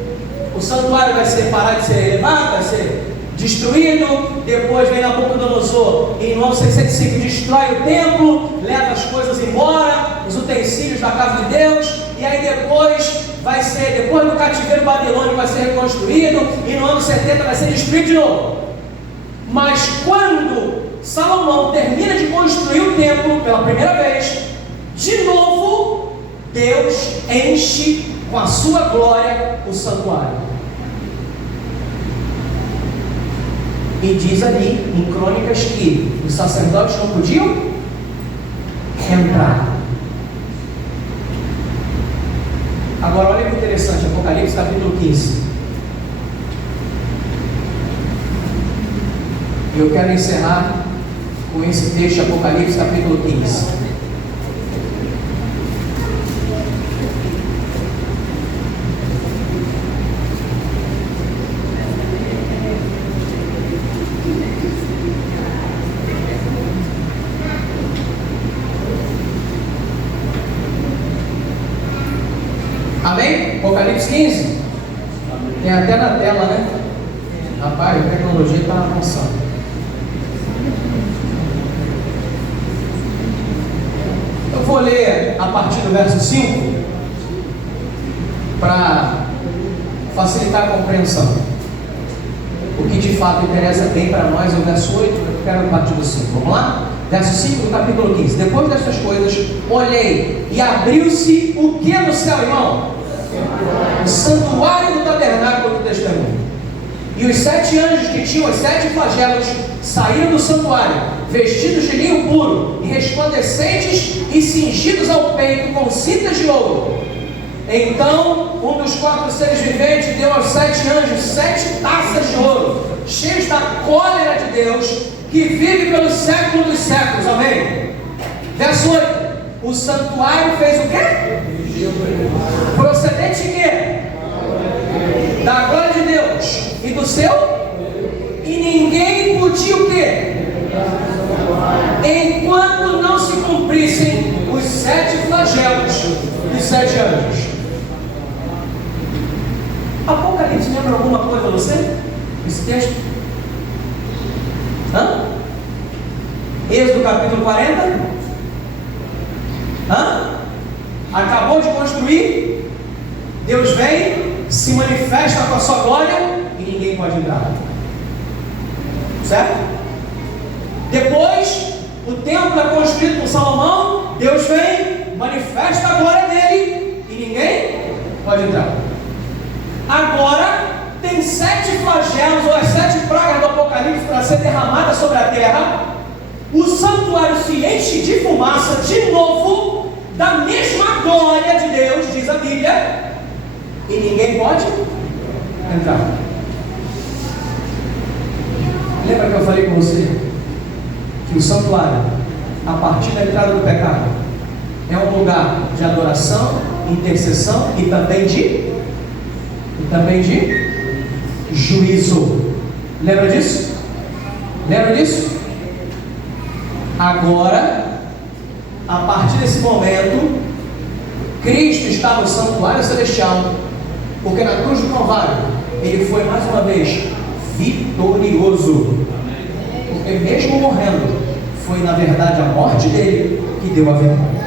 o santuário vai ser parar de ser elevado, vai ser destruído. Depois vem Nabucodonosor e no ano 605 destrói o templo, leva as coisas embora, os utensílios da casa de Deus. E aí depois vai ser, depois do cativeiro babilônico vai ser reconstruído, e no ano 70 vai ser destruído de novo. Mas quando Salomão termina de construir o templo pela primeira vez, de novo Deus enche com a sua glória o santuário. E diz ali em Crônicas que os sacerdotes não podiam entrar. Agora olha que interessante, Apocalipse capítulo 15. E eu quero encerrar com esse texto, Apocalipse capítulo 15. Amém? Apocalipse 15? Tem até na tela, né? Rapaz, a tecnologia está avançando. Eu vou ler a partir do verso 5 para facilitar a compreensão. O que de fato interessa bem para nós é o verso 8, eu quero a partir do 5. Vamos lá? Verso 5 do capítulo 15. Depois destas coisas, olhei e abriu-se o que no céu, irmão? O santuário do tabernáculo do testemunho. E os 7 anjos que tinham os 7 flagelos saíram do santuário, vestidos de linho puro e resplandecentes e cingidos ao peito com cintas de ouro. Então um dos 4 seres viventes deu aos 7 anjos 7 taças de ouro, cheias da cólera de Deus, que vive pelos séculos dos séculos. Amém? Verso 8. O santuário fez o quê? Procedente de quê? Da glória de Deus e do seu? E ninguém podia o quê? Enquanto não se cumprissem os 7 flagelos dos 7 anjos. Apocalipse lembra alguma coisa a você? Esse texto? Êxodo capítulo 40? Acabou de construir, Deus vem, se manifesta com a sua glória e ninguém pode entrar. Certo? Depois, o templo é construído por Salomão, Deus vem, manifesta a glória dele e ninguém pode entrar. Agora, tem 7 flagelos, ou as 7 pragas do Apocalipse para ser derramadas sobre a terra. O santuário se enche de fumaça de novo, da mesma glória de Deus, diz a Bíblia, e ninguém pode entrar. Lembra que eu falei com você que o santuário, a partir da entrada do pecado, é um lugar de adoração, intercessão e também de juízo. Lembra disso? Lembra disso? Agora, a partir desse momento, Cristo está no santuário celestial, porque na cruz do Calvário ele foi mais uma vez vitorioso, porque mesmo morrendo, foi na verdade a morte dele que deu a vitória.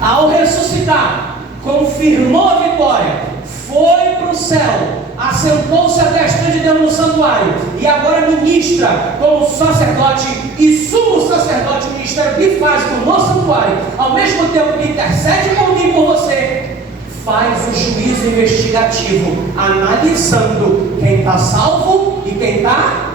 Ao ressuscitar, confirmou a vitória, foi para o céu, assentou-se à destra de Deus no santuário e agora ministra como sacerdote e sumo sacerdote, ministério bifásico no santuário, ao mesmo tempo que intercede por mim e por você, faz o juízo investigativo, analisando quem está salvo e quem está.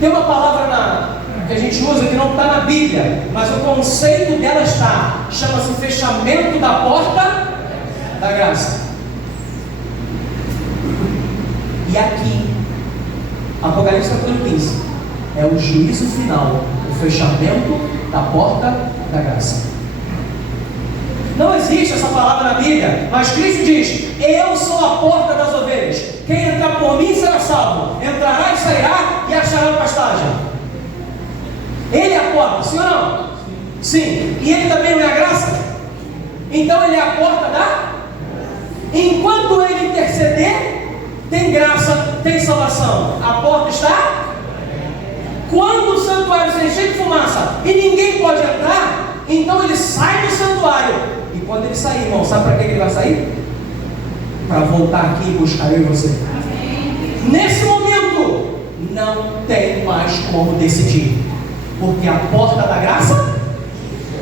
Tem uma palavra que a gente usa que não está na Bíblia, mas o conceito dela está, chama-se fechamento da porta da graça. E aqui, Apocalipse capítulo 15, é o juízo final, o fechamento da porta da graça. Não existe essa palavra na Bíblia, mas Cristo diz: eu sou a porta das ovelhas, quem entrar por mim será salvo, entrará e sairá e achará pastagem. Ele é a porta, sim ou não? Sim. E ele também não é a graça? Então ele é a porta da... Enquanto ele interceder, tem graça, tem salvação. A porta está... Quando o santuário se encher de fumaça e ninguém pode entrar, então ele sai do santuário. E quando ele sair, irmão, sabe para que ele vai sair? Para voltar aqui e buscar eu e você. Nesse momento, não tem mais como decidir. Porque a porta da graça,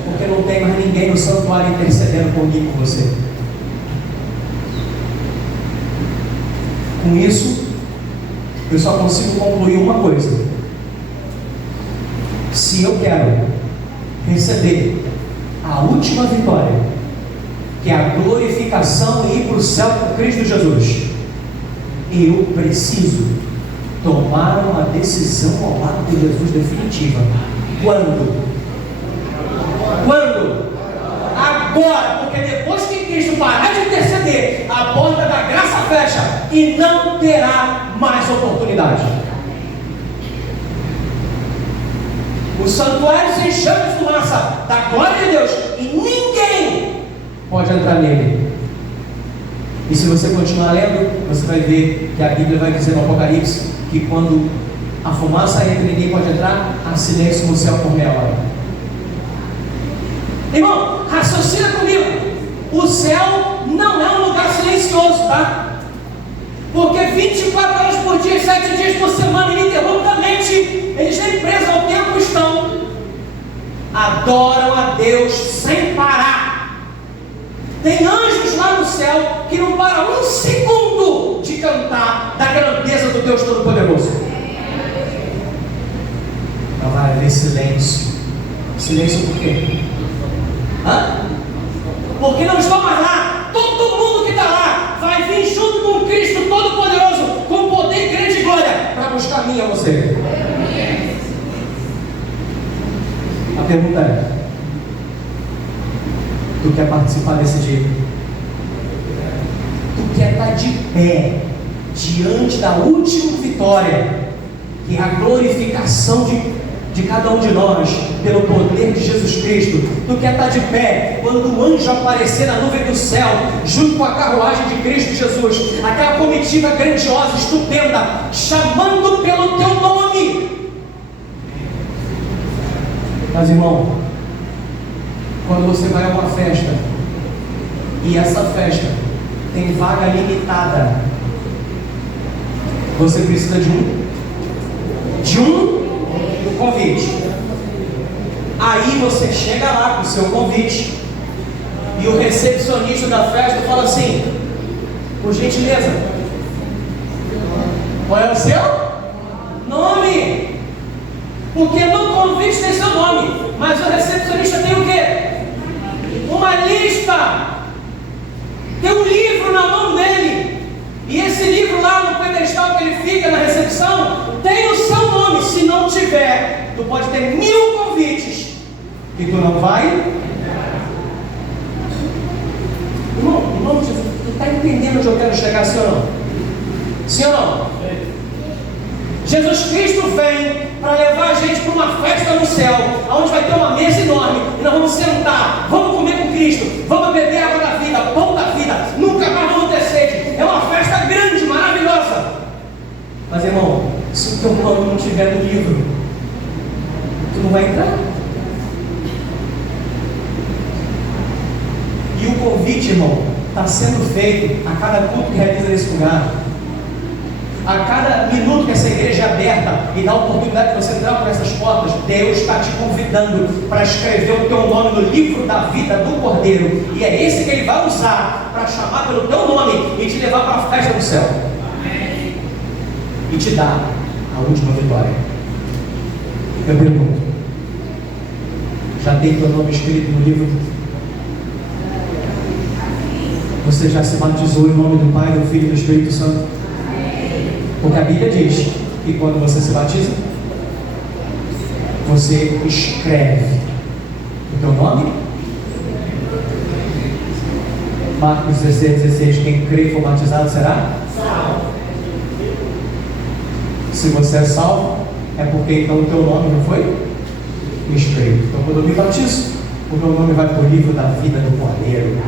porque não tem mais ninguém no santuário intercedendo por mim e por você. Com isso, eu só consigo concluir uma coisa: se eu quero receber a última vitória, que é a glorificação e ir para o céu com Cristo Jesus, eu preciso tomar uma decisão ao lado de Jesus definitiva. Quando? Agora, porque depois que Cristo parar de interceder, a porta da graça fecha e não terá mais oportunidade. O santuário se encheu de fumaça da glória de Deus e ninguém pode entrar nele. E se você continuar lendo, você vai ver que a Bíblia vai dizer no Apocalipse que quando a fumaça entra e ninguém pode entrar, há silêncio no céu por meia hora. Irmão, raciocina comigo. O céu não é um lugar silencioso, tá? Porque 24 horas por dia, 7 dias por semana, ininterruptamente, eles nem presos ao tempo estão. Adoram a Deus sem parar. Tem anjos lá no céu que não param um segundo de cantar da grandeza do Deus Todo-Poderoso. Mas vai haver silêncio. Silêncio por quê? Porque não estão mais lá. Todo mundo que está lá vai vir junto com Cristo Todo-Poderoso, com poder, grande glória, para buscar a mim e a você. A pergunta é: tu quer participar desse dia? Tu quer estar de pé diante da última vitória, que é a glorificação de cada um de nós pelo poder de Jesus Cristo? Tu quer estar de pé quando o anjo aparecer na nuvem do céu, junto com a carruagem de Cristo Jesus, aquela comitiva grandiosa, estupenda, chamando pelo teu nome? Mas, irmão, quando você vai a uma festa e essa festa tem vaga limitada, você precisa de um convite. Aí você chega lá com o seu convite e o recepcionista da festa fala assim: por gentileza, qual é o seu nome? Porque no convite tem seu nome, mas o recepcionista tem o quê? Uma lista. Tem um livro na mão dele, e esse livro lá no pedestal que ele fica na recepção tiver, tu pode ter 1000 convites e tu não vai. Irmão, tu está entendendo onde eu quero chegar, sim ou não? Sim ou não? Jesus Cristo vem para levar a gente para uma festa no céu, onde vai ter uma mesa enorme, e nós vamos sentar, vamos comer com Cristo, vamos beber água da vida, pão da vida, nunca mais vamos ter sede. É uma festa grande, maravilhosa. Mas irmão, se o teu nome não estiver no livro, tu não vai entrar. E o convite, irmão, está sendo feito a cada culto que realiza nesse lugar. A cada minuto que essa igreja é aberta e dá a oportunidade de você entrar por essas portas, Deus está te convidando para escrever o teu nome no livro da vida do Cordeiro. E é esse que Ele vai usar para chamar pelo teu nome e te levar para a festa do céu. E te dar a última vitória. Eu pergunto, já tem teu nome escrito no livro? Você já se batizou em nome do Pai, do Filho e do Espírito Santo? Porque a Bíblia diz que quando você se batiza, você escreve o teu nome. Marcos 16,16, quem crê e for batizado será salvo. Se você é salvo, é porque então o teu nome não foi escrito. Então quando eu me batizo, o meu nome vai para o livro da vida do Cordeiro.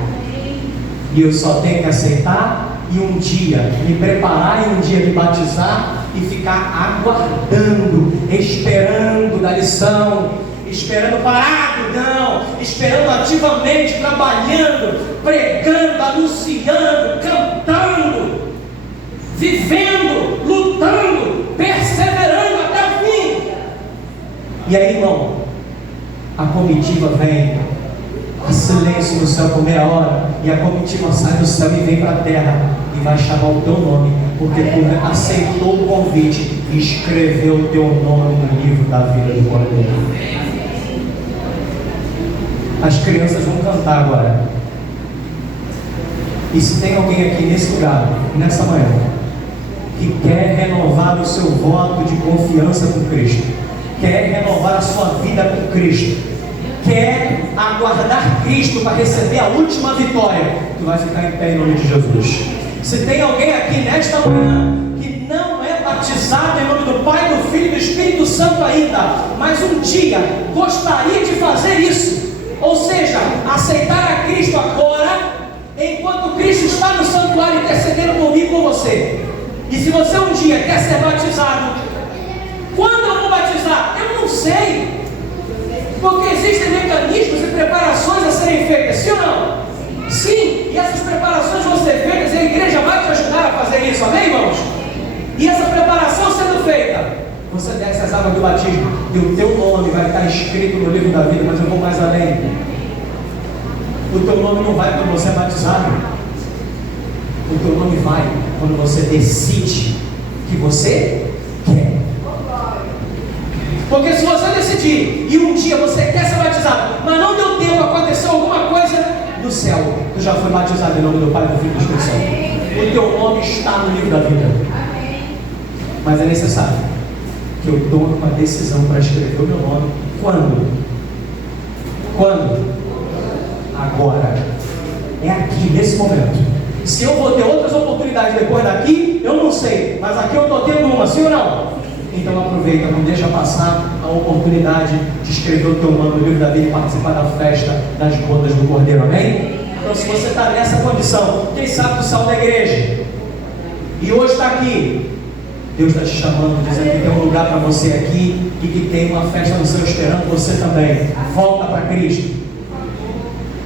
E eu só tenho que aceitar e um dia me preparar e um dia me batizar e ficar aguardando, esperando da lição, esperando parado, não, esperando ativamente, trabalhando, pregando, anunciando, cantando, vivendo, lutando, perseverando até o fim. E aí, irmão, a comitiva vem. A silêncio no céu por meia hora, e a comitiva sai do céu e vem para a terra e vai chamar o teu nome, porque tu aceitou o convite e escreveu o teu nome no livro da vida do Cordeiro. As crianças vão cantar agora. E se tem alguém aqui nesse lugar, nessa manhã, que quer renovar o seu voto de confiança com Cristo, quer renovar a sua vida com Cristo, quer aguardar Cristo para receber a última vitória, tu vai ficar em pé em nome de Jesus. Se tem alguém aqui nesta manhã que não é batizado em nome do Pai, do Filho e do Espírito Santo ainda, mas um dia gostaria de fazer isso, ou seja, aceitar a Cristo agora, enquanto Cristo está no santuário intercedendo por mim e por você. E se você um dia quer ser batizado, quando eu vou batizar? Eu não sei. Porque existem mecanismos e preparações a serem feitas, sim ou não? Sim, e essas preparações vão ser feitas e a igreja vai te ajudar a fazer isso, amém, irmãos? E essa preparação sendo feita, você desce as águas do batismo e o teu nome vai estar escrito no livro da vida, mas eu vou mais além. O teu nome não vai quando você é batizado, o teu nome vai quando você decide que você quer. Porque se você decidir e um dia você quer ser batizado, mas não deu tempo, aconteceu alguma coisa no céu, tu já foi batizado em nome do Pai, do Filho e do Espírito Santo. O teu nome está no livro da vida. Mas é necessário que eu tome uma decisão para escrever o meu nome. Quando? Quando? Agora. É aqui, nesse momento. Se eu vou ter outras oportunidades depois daqui, eu não sei. Mas aqui eu estou tendo uma, sim ou não? Então aproveita, não deixa passar a oportunidade de escrever o teu nome no livro da vida e participar da festa das bodas do Cordeiro, amém? Então se você está nessa condição, quem sabe tu saiu da igreja e hoje está aqui, Deus está te chamando, dizendo que tem um lugar para você aqui e que tem uma festa no céu esperando você também. Volta para Cristo.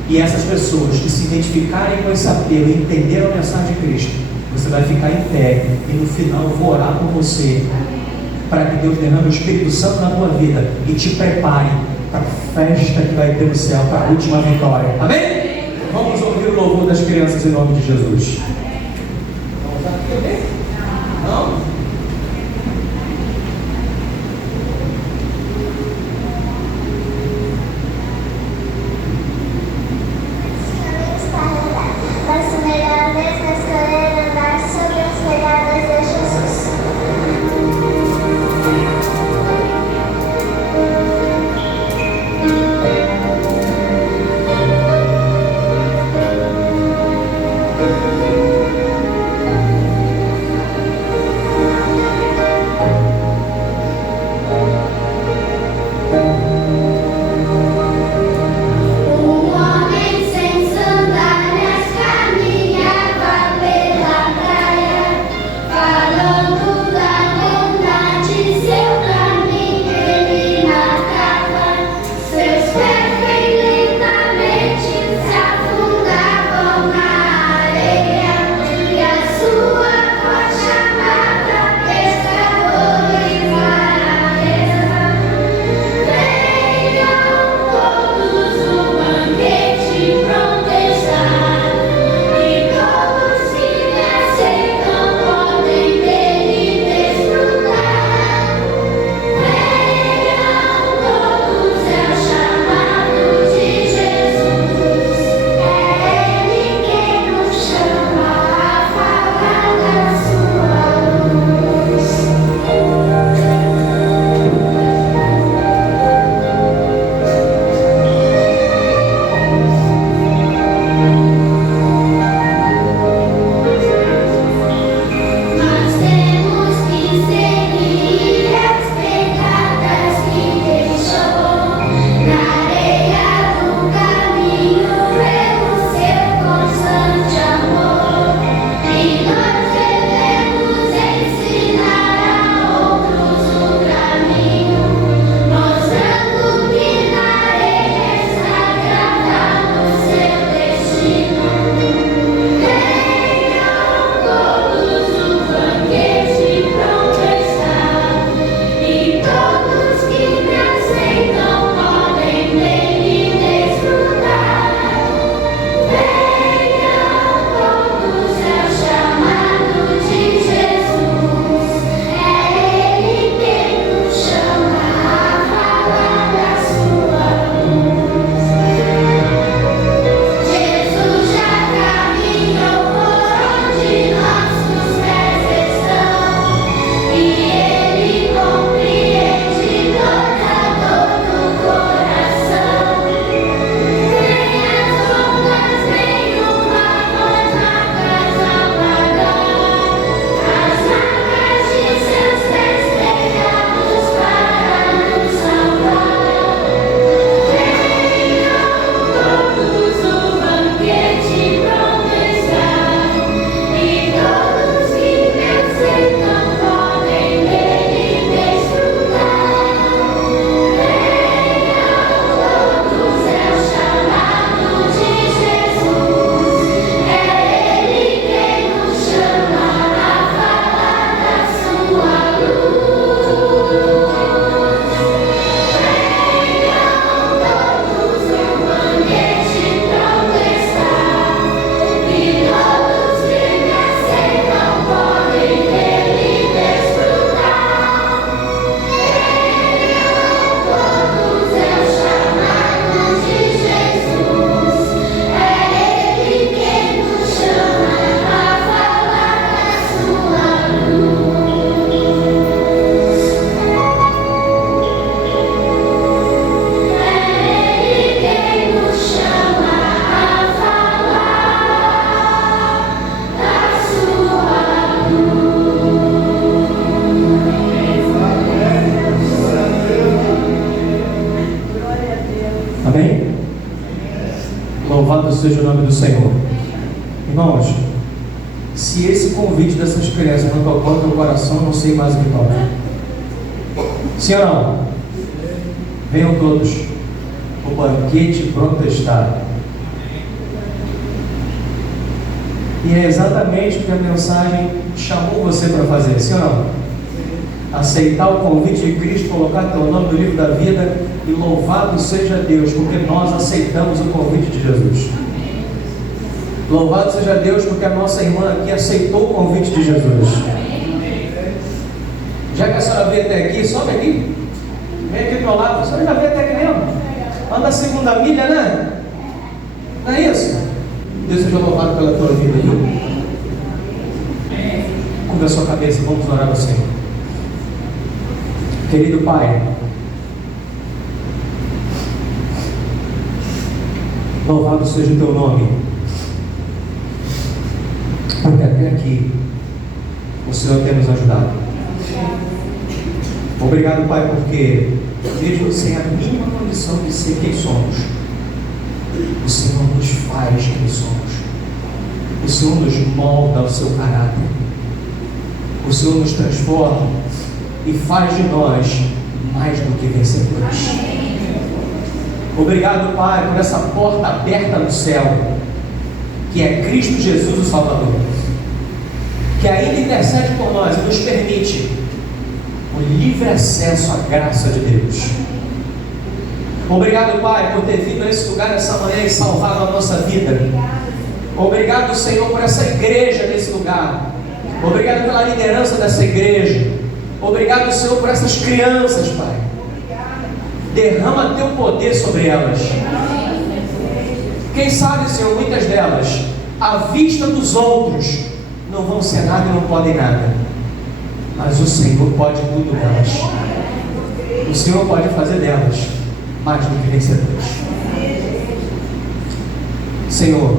E essas pessoas que se identificarem com esse apelo e entenderam a mensagem de Cristo, você vai ficar em pé e no final eu vou orar por você, para que Deus derrame o Espírito Santo na tua vida e te prepare para a festa que vai ter no céu, para a última vitória. Amém? Vamos ouvir o louvor das crianças em nome de Jesus. Vamos aqui, não? Louvado seja o nome do Senhor. Irmãos, se esse convite dessas crianças não tocou no teu coração, não sei mais o que toca. Sim ou não? Venham todos, o banquete pronto está. E é exatamente o que a mensagem chamou você para fazer, sim ou não? Aceitar o convite de Cristo, colocar teu nome no livro da vida, e louvado seja Deus, porque nós aceitamos o convite de Jesus. Louvado seja Deus, porque a nossa irmã aqui aceitou o convite de Jesus. Já que a senhora veio até aqui, sobe aqui. Vem aqui do meu lado, a senhora já veio até aqui mesmo. Anda a segunda milha, né? Não é isso? Deus seja louvado pela tua vida, viu? Curva a sua cabeça, vamos orar ao Senhor. Querido Pai, louvado seja o teu nome, porque até aqui o Senhor tem nos ajudado. Obrigado, Pai, porque mesmo sem a mínima condição de ser quem somos, o Senhor nos faz quem somos. O Senhor nos molda ao seu caráter. O Senhor nos transforma e faz de nós mais do que vencedores. Obrigado, Pai, por essa porta aberta no céu, que é Cristo Jesus, o Salvador, que ainda intercede por nós e nos permite o livre acesso à graça de Deus. Obrigado, Pai, por ter vindo a esse lugar nessa manhã e salvado a nossa vida. Obrigado, Senhor, por essa igreja nesse lugar. Obrigado pela liderança dessa igreja. Obrigado, Senhor, por essas crianças, Pai. Derrama teu poder sobre elas. Quem sabe, Senhor, muitas delas, à vista dos outros, não vão ser nada e não podem nada, mas o Senhor pode tudo delas. O Senhor pode fazer delas mais do que vencedores. Senhor,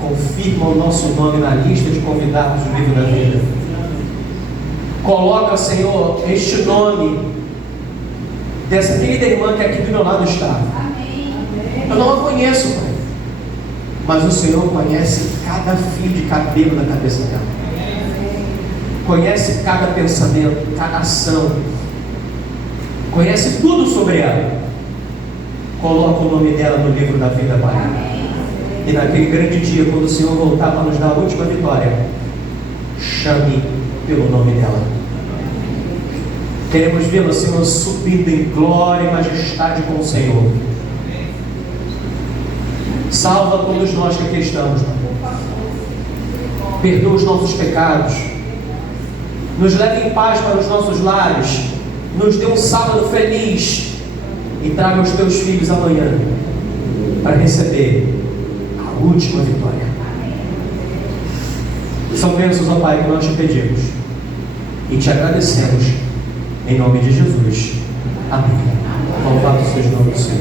confirma o nosso nome na lista de convidados do livro da vida. Coloca, Senhor, este nome dessa querida irmã que aqui do meu lado está. Eu não a conheço, Pai, mas o Senhor conhece cada fio de cabelo da cabeça dela. Conhece cada pensamento, cada ação. Conhece tudo sobre ela. Coloca o nome dela no livro da vida, Pai. E naquele grande dia, quando o Senhor voltar para nos dar a última vitória, chame pelo nome dela. Queremos vê-la, Senhor, subindo em glória e majestade com o Senhor. Salva todos nós que aqui estamos, Pai. Perdoa os nossos pecados. Nos leve em paz para os nossos lares. Nos dê um sábado feliz. E traga os teus filhos amanhã para receber a última vitória. São bênçãos, ó Pai, que nós te pedimos e te agradecemos em nome de Jesus. Amém. Louvado seja o nome do Senhor.